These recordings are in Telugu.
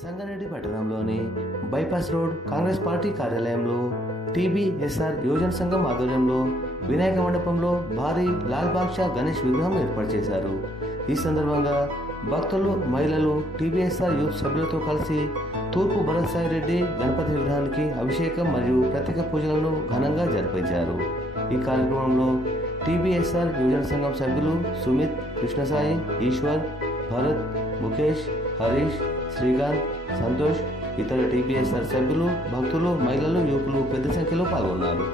సంగారెడ్డి పట్టణంలోని బైపాస్ రోడ్ కాంగ్రెస్ పార్టీ కార్యాలయంలో టీబీఎస్ఆర్ యువజన సంఘం ఆధ్వర్యంలో వినాయక మండపంలో భారీ లాల్ బాద్షా గణేష్ విగ్రహం ఏర్పాటు చేశారు. ఈ సందర్భంగా భక్తులు, మహిళలు టీబీఎస్ఆర్ యూత్ సభ్యులతో కలిసి తూర్పు భరత్ సాయి రెడ్డి గణపతి విగ్రహానికి అభిషేకం మరియు ప్రత్యేక పూజలను ఘనంగా జరిపించారు. ఈ కార్యక్రమంలో టీబీఎస్ఆర్ యువజన సంఘం సభ్యులు సుమిత్, కృష్ణసాయి, ఈశ్వర్, భరత్, ముఖేష్, హరీష్, శ్రీకాంత్, సంతోష్, ఇతర టీబీఎస్ఆర్ సభ్యులు, భక్తులు, మహిళలు, యువకులు పెద్ద సంఖ్యలో పాల్గొన్నారు.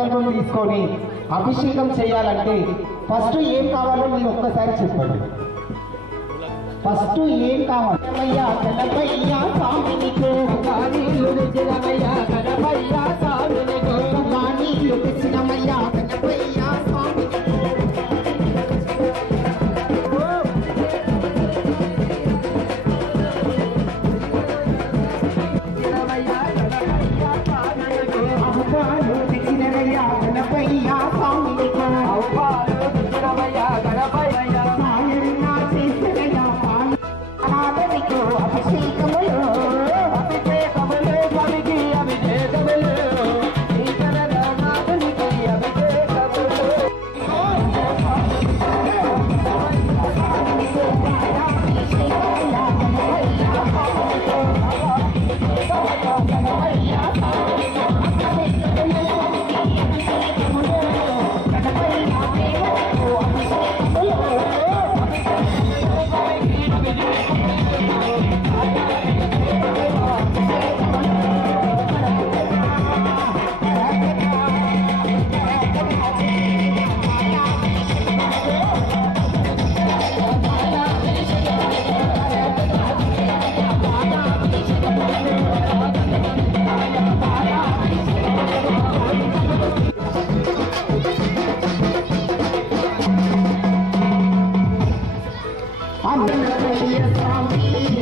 సంకల్పం తీసుకొని అభిషేకం చేయాలంటే ఫస్ట్ ఏం కావాలో మీరు ఒక్కసారి చెప్పండి. ఫస్ట్ ఏం కావాలి? I'm